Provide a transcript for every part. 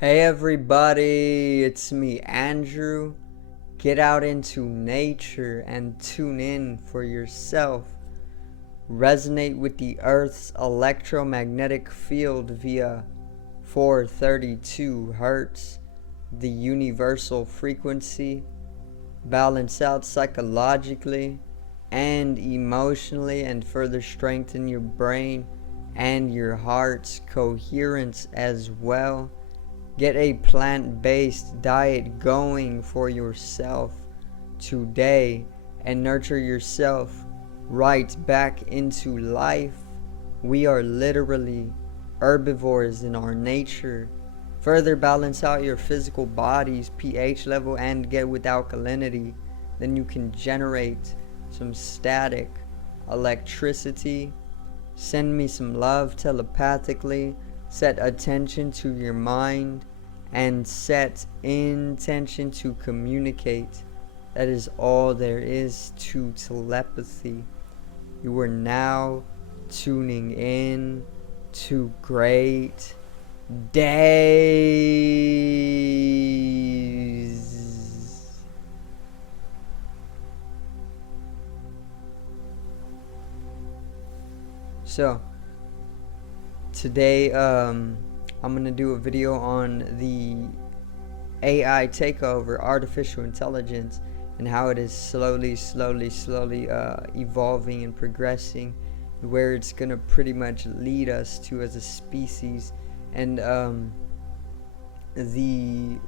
Hey everybody, it's me Andrew. Get out into nature and tune in for yourself. Resonate with the Earth's electromagnetic field via 432 Hertz, the universal frequency. Balance out psychologically and emotionally and further strengthen your brain and your heart's coherence as well. Get a plant-based diet going for yourself today and nurture yourself right back into life. We are literally herbivores in our nature. Further balance out your physical body's pH level and get with alkalinity. Then you can generate some static electricity. Send me some love telepathically. Set attention to your mind and set intention to communicate. That is all there is to telepathy. You are now tuning in to great days. So today I'm gonna do a video on the AI takeover, artificial intelligence, and how it is slowly evolving and progressing, where it's gonna pretty much lead us to as a species, and the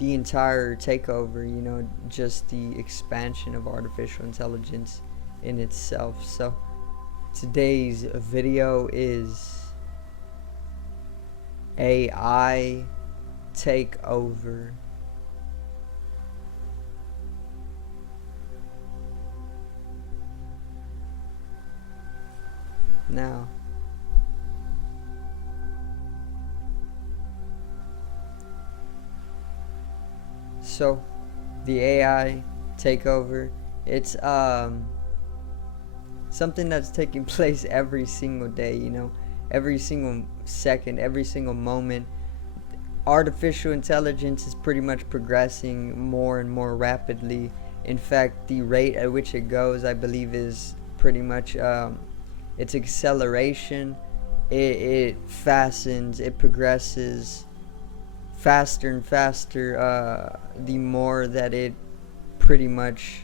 entire takeover, just the expansion of artificial intelligence in itself. So today's video is AI takeover. Now, so the AI takeover, it's something that's taking place every single day, every single second, every single moment. Artificial intelligence is pretty much progressing more and more rapidly. In fact, the rate at which it goes, I believe, is pretty much its acceleration. It fastens, it progresses faster and faster the more that it pretty much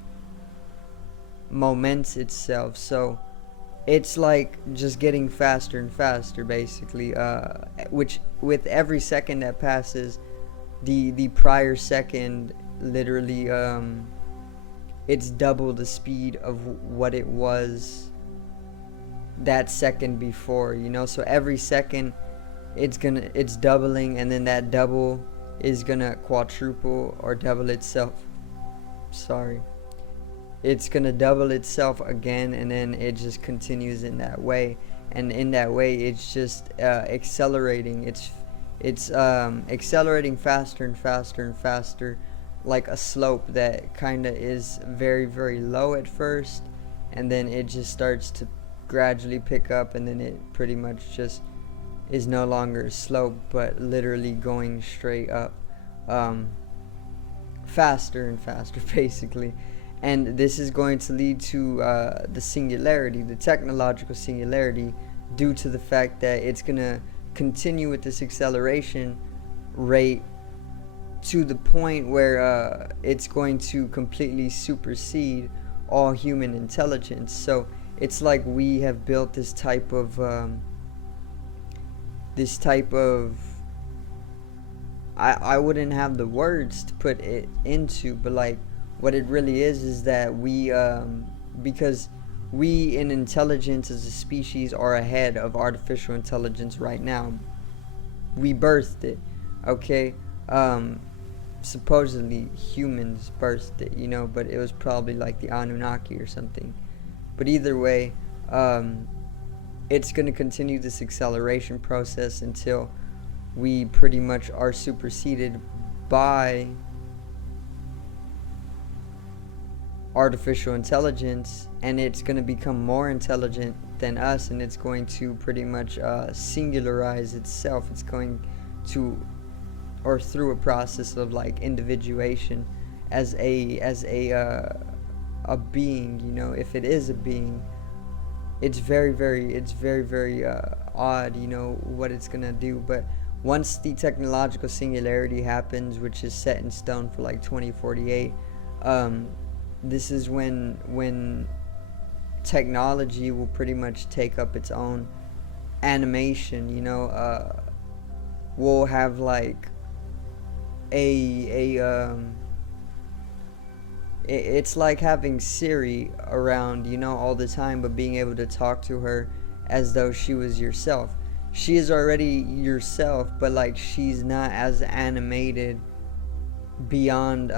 moments itself. So it's like just getting faster and faster, basically, which with every second that passes, the prior second literally it's double the speed of what it was that second before, so every second it's doubling, and then that double is gonna quadruple or double itself. It's gonna double itself again, and then it just continues in that way, and in that way it's just accelerating. It's accelerating faster and faster and faster, like a slope that kind of is very, very low at first, and then it just starts to gradually pick up, and then it pretty much just is no longer a slope, but literally going straight up, faster and faster, basically. And this is going to lead to the singularity, the technological singularity, due to the fact that it's going to continue with this acceleration rate to the point where it's going to completely supersede all human intelligence. So it's like we have built this type of I wouldn't have the words to put it into, but like what it really is that we because we in intelligence as a species are ahead of artificial intelligence right now. We birthed it, okay? Supposedly humans birthed it, but it was probably like the Anunnaki or something. But either way, it's going to continue this acceleration process until we pretty much are superseded by artificial intelligence, and it's going to become more intelligent within us, and it's going to pretty much singularize itself. It's going to, or through a process of like individuation as a being, you know, if it is a being. It's very odd, you know, what it's gonna do. But once the technological singularity happens, which is set in stone for like 2048, this is when technology will pretty much take up its own animation, you know. We'll have like a it's like having Siri around, you know, all the time, but being able to talk to her as though she was yourself. She is already yourself, but like she's not as animated beyond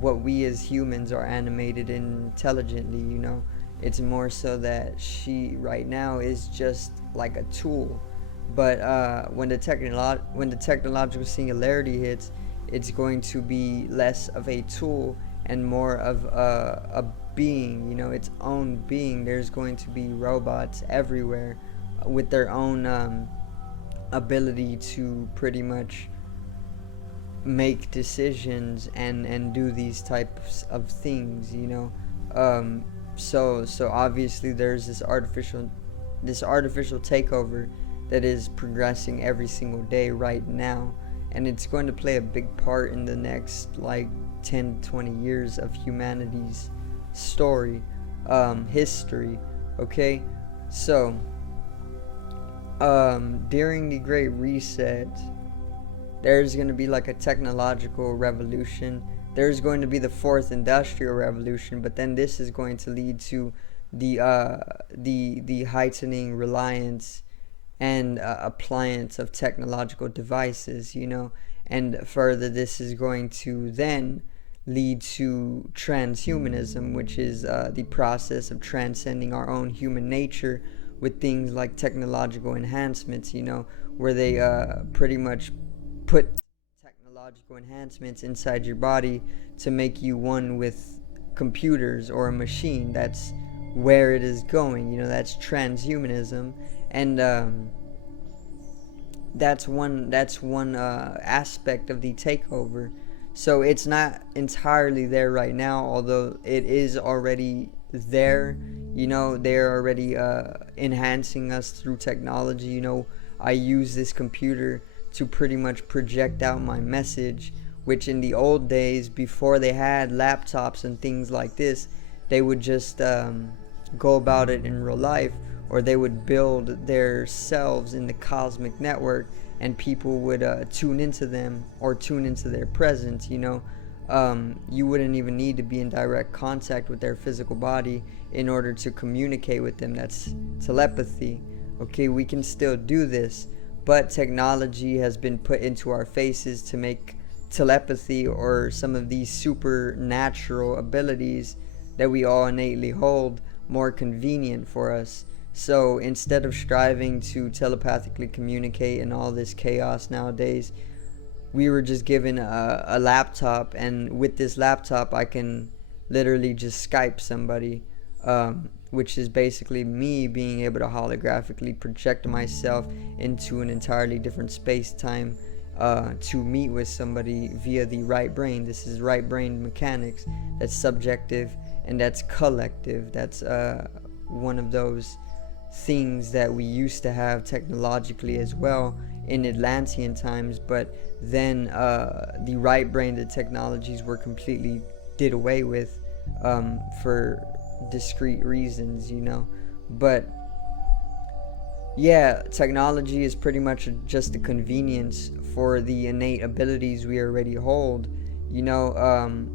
what we as humans are animated intelligently, you know. It's more so that she right now is just like a tool. But when the technological singularity hits, it's going to be less of a tool and more of a being, you know, its own being. There's going to be robots everywhere with their own ability to pretty much make decisions and do these types of things, you know. So obviously there's this artificial takeover that is progressing every single day right now, and it's going to play a big part in the next like 10 to 20 years of humanity's story, history. Okay, so during the Great Reset, there's going to be like a technological revolution. There's going to be the fourth industrial revolution, but then this is going to lead to the heightening reliance and appliance of technological devices, you know. And further, this is going to then lead to transhumanism, which is the process of transcending our own human nature with things like technological enhancements, you know, where they pretty much put technological enhancements inside your body to make you one with computers or a machine. That's where it is going, you know. That's transhumanism. And that's one aspect of the takeover. So it's not entirely there right now, although it is already there. You know, they're already enhancing us through technology. You know, I use this computer to pretty much project out my message, which in the old days, before they had laptops and things like this, they would just go about it in real life, or they would build their selves in the cosmic network, and people would tune into them or tune into their presence, you know. You wouldn't even need to be in direct contact with their physical body in order to communicate with them. That's telepathy. Okay, we can still do this, but technology has been put into our faces to make telepathy or some of these supernatural abilities that we all innately hold more convenient for us. So instead of striving to telepathically communicate and all this chaos nowadays, we were just given a laptop, and with this laptop I can literally just Skype somebody, which is basically me being able to holographically project myself into an entirely different space-time to meet with somebody via the right brain. This is right brain mechanics. That's subjective and that's collective. That's one of those things that we used to have technologically as well in Atlantean times, but then the right brain, the technologies were completely did away with for discrete reasons, you know. But yeah, technology is pretty much just a convenience for the innate abilities we already hold, you know.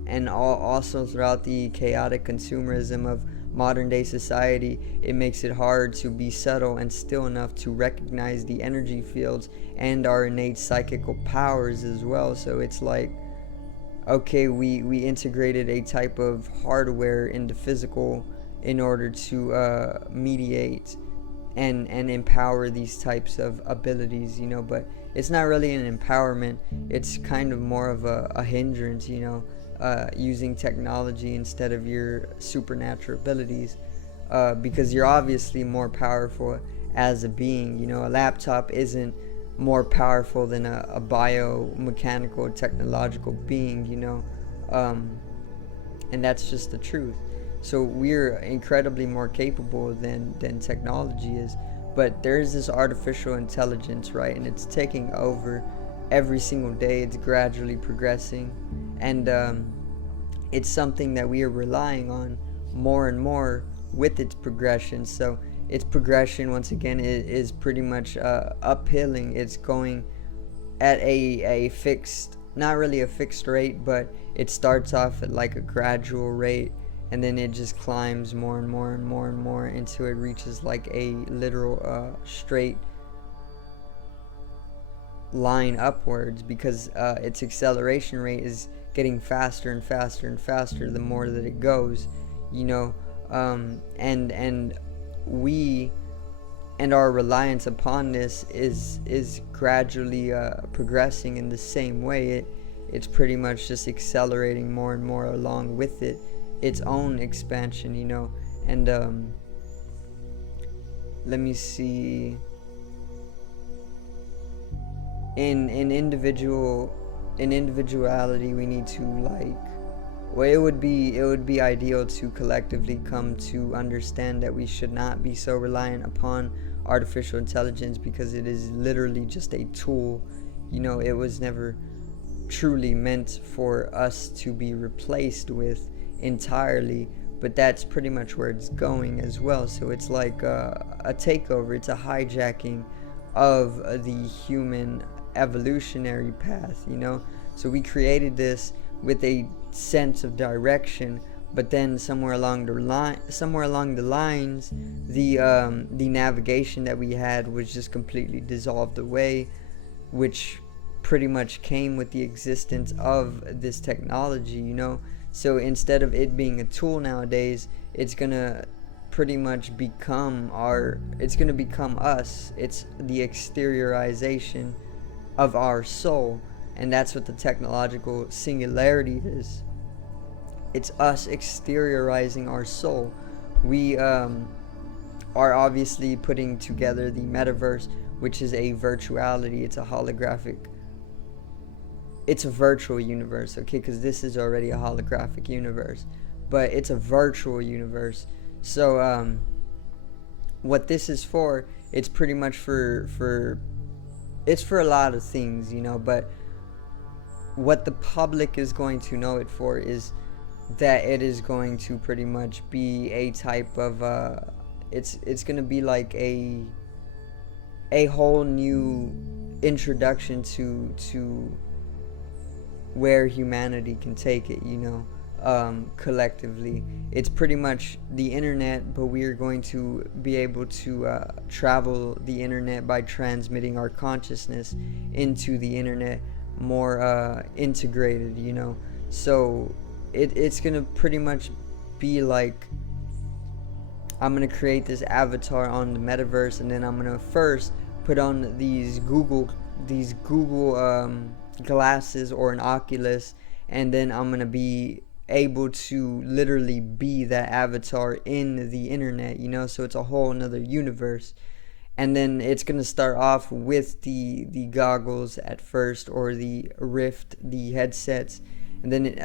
And also throughout the chaotic consumerism of modern day society, it makes it hard to be subtle and still enough to recognize the energy fields and our innate psychical powers as well. So it's like, okay, we integrated a type of hardware into physical in order to mediate and empower these types of abilities, you know. But it's not really an empowerment, it's kind of more of a hindrance, you know, using technology instead of your supernatural abilities. because you're obviously more powerful as a being. You know, a laptop isn't more powerful than a biomechanical technological being, you know. um, and that's just the truth. So we're incredibly more capable than technology is. But there's this artificial intelligence, right? And it's taking over every single day. It's gradually progressing, and it's something that we are relying on more and more with its progression. So its progression, once again, is pretty much uphilling. It's going at a fixed, not really a fixed rate, but it starts off at like a gradual rate, and then it just climbs more and more and more and more until it reaches like a literal straight line upwards, because its acceleration rate is getting faster and faster and faster the more that it goes, you know. And we and our reliance upon this is gradually progressing in the same way. It's pretty much just accelerating more and more along with its own expansion, you know. And let me see. In individuality, we need to, like, well, it would be ideal to collectively come to understand that we should not be so reliant upon artificial intelligence, because it is literally just a tool. You know, it was never truly meant for us to be replaced with entirely, but that's pretty much where it's going as well. So it's like a takeover, it's a hijacking of the human evolutionary path, you know. So we created this with a sense of direction, but then somewhere along the lines, the navigation that we had was just completely dissolved away, which pretty much came with the existence of this technology, you know. So instead of it being a tool nowadays, it's gonna pretty much become us. It's the exteriorization of our soul, and that's what the technological singularity is. It's us exteriorizing our soul. We are obviously putting together the metaverse, which is a virtuality. It's a holographic, it's a virtual universe, okay, because this is already a holographic universe, but it's a virtual universe. So what this is for, it's pretty much for it's for a lot of things, you know. But what the public is going to know it for is that it is going to pretty much be a type of it's going to be like a whole new introduction to where humanity can take it, you know. Collectively, it's pretty much the internet, but we are going to be able to travel the internet by transmitting our consciousness into the internet more integrated, you know. So it's gonna pretty much be like, I'm gonna create this avatar on the metaverse, and then I'm gonna first put on these Google glasses or an Oculus, and then I'm gonna be able to literally be that avatar in the internet, you know. So it's a whole another universe. And then it's gonna start off with the goggles at first, or the Rift, the headsets, and then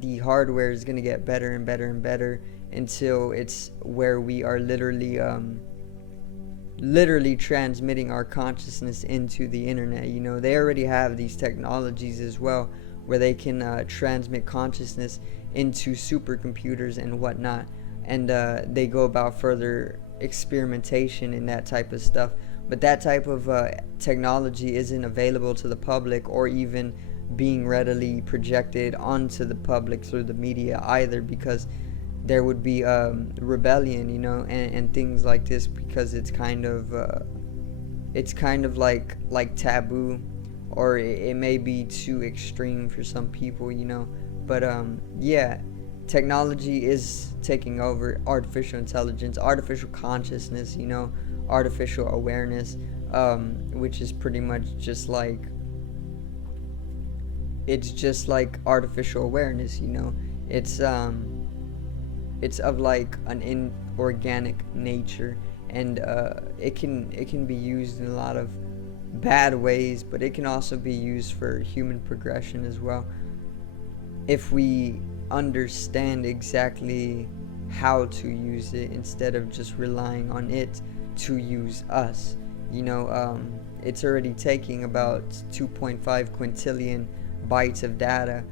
the hardware is gonna get better and better and better until it's where we are literally transmitting our consciousness into the internet, you know. They already have these technologies as well, where they can transmit consciousness into supercomputers and whatnot, and they go about further experimentation in that type of stuff. But that type of technology isn't available to the public, or even being readily projected onto the public through the media either, because there would be rebellion, you know, and things like this, because it's kind of like taboo, or it may be too extreme for some people, you know. But yeah, technology is taking over artificial intelligence, artificial consciousness, you know, artificial awareness, which is pretty much just like, it's just like artificial awareness, you know. It's of like organic nature, and it can be used in a lot of bad ways, but it can also be used for human progression as well, if we understand exactly how to use it instead of just relying on it to use us. It's already taking about 2.5 quintillion bytes of data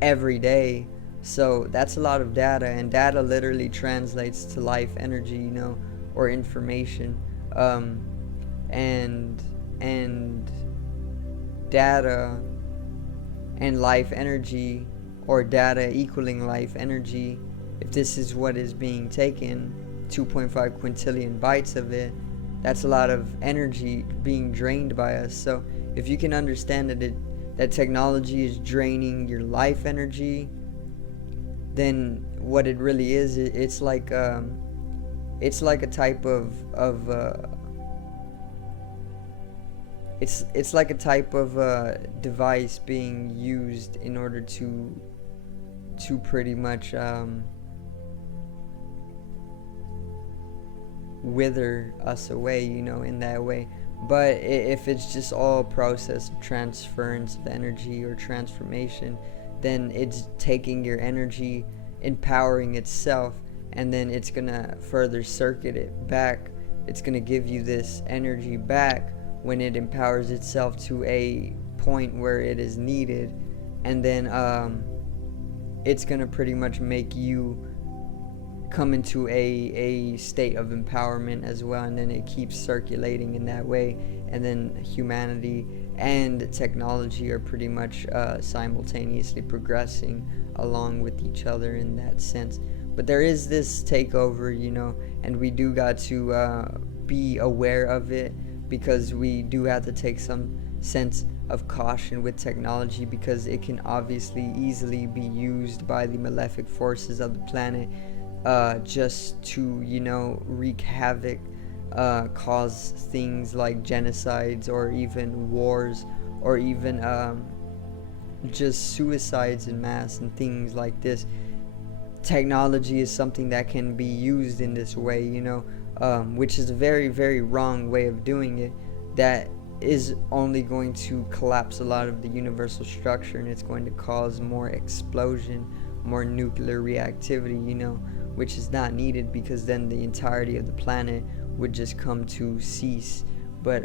every day. So that's a lot of data, and data literally translates to life energy, or information. And data and life energy, or data equaling life energy, if this is what is being taken, 2.5 quintillion bytes of it, that's a lot of energy being drained by us. So if you can understand that technology is draining your life energy, then what it really is, it's like a type of it's like a type of device being used in order to pretty much wither us away, in that way. But if it's just all process of transference of energy or transformation, then it's taking your energy, empowering itself, and then it's gonna further circuit it back. It's gonna give you this energy back when it empowers itself to a point where it is needed, and then it's gonna pretty much make you come into a state of empowerment as well, and then it keeps circulating in that way, and then humanity and technology are pretty much simultaneously progressing along with each other in that sense. But there is this takeover, and we do got to be aware of it, because we do have to take some sense of caution with technology, because it can obviously easily be used by the malefic forces of the planet, just to wreak havoc, cause things like genocides, or even wars, or even just suicides in mass and things like this. Technology is something that can be used in this way, which is a very, very wrong way of doing it, that is only going to collapse a lot of the universal structure, and it's going to cause more explosion, more nuclear reactivity, which is not needed, because then the entirety of the planet would just come to cease. But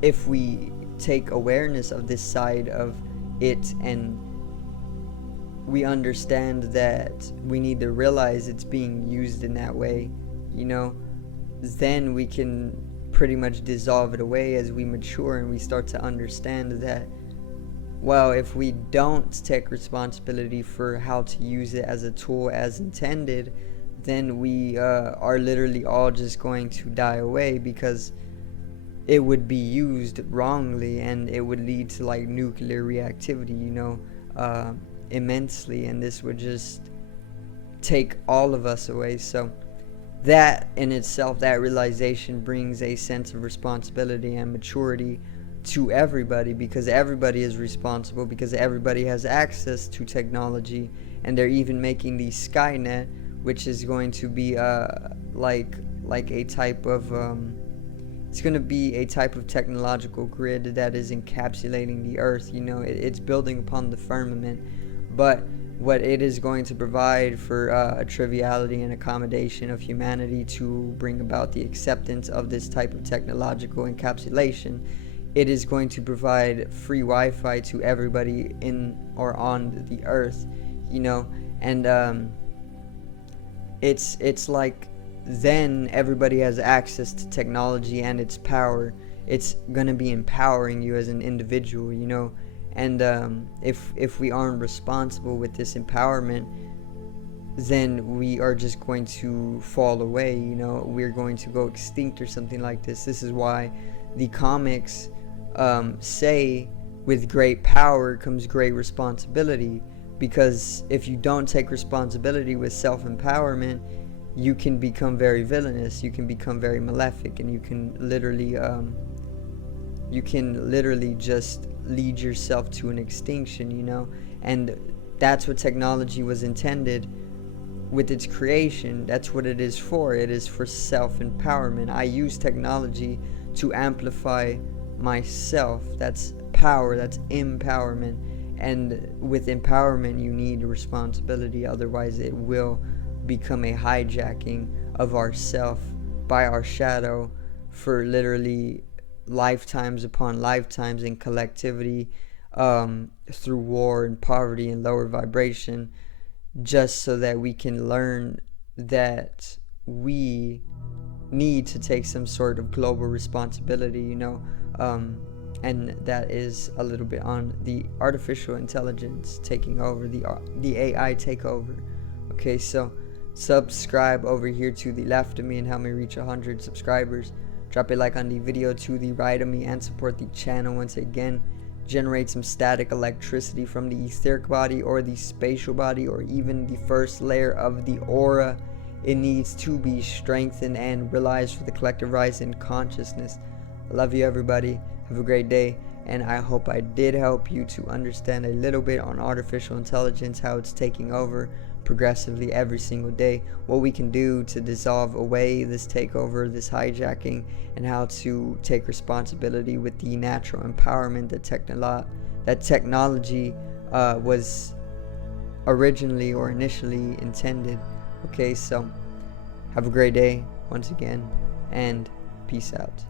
if we take awareness of this side of it, and we understand that we need to realize it's being used in that way, then we can pretty much dissolve it away as we mature, and we start to understand that, well, if we don't take responsibility for how to use it as a tool as intended, then we are literally all just going to die away, because it would be used wrongly, and it would lead to like nuclear reactivity, immensely, and this would just take all of us away. So that in itself, that realization, brings a sense of responsibility and maturity to everybody, because everybody is responsible, because everybody has access to technology, and they're even making the Skynet, which is going to be like a type of it's going to be a type of technological grid that is encapsulating the earth. It's building upon the firmament, but what it is going to provide for a triviality and accommodation of humanity to bring about the acceptance of this type of technological encapsulation, it is going to provide free Wi-Fi to everybody in or on the earth, and it's like, then everybody has access to technology and its power. It's gonna be empowering you as an individual, and if we aren't responsible with this empowerment, then we are just going to fall away. We're going to go extinct or something like this. This is why the comics say, with great power comes great responsibility, because if you don't take responsibility with self-empowerment, you can become very villainous, you can become very malefic, and you can literally just lead yourself to an extinction, and that's what technology was intended with its creation, that's what it is for. It is for self-empowerment. I use technology to amplify myself. That's power, that's empowerment. And with empowerment, you need responsibility. Otherwise, it will become a hijacking of ourself by our shadow for literally lifetimes upon lifetimes in collectivity, through war and poverty and lower vibration, just so that we can learn that we need to take some sort of global responsibility, and that is a little bit on the artificial intelligence taking over, the AI takeover. Okay, so subscribe over here to the left of me and help me reach 100 subscribers. Drop a like on the video to the right of me and support the channel once again. Generate some static electricity from the etheric body or the spatial body or even the first layer of the aura. It needs to be strengthened and realized for the collective rise in consciousness. I love you, everybody. Have a great day, and I hope I did help you to understand a little bit on artificial intelligence, how it's taking over progressively every single day, what we can do to dissolve away this takeover, this hijacking, and how to take responsibility with the natural empowerment that technology was originally or initially intended. Okay, so have a great day once again, and peace out.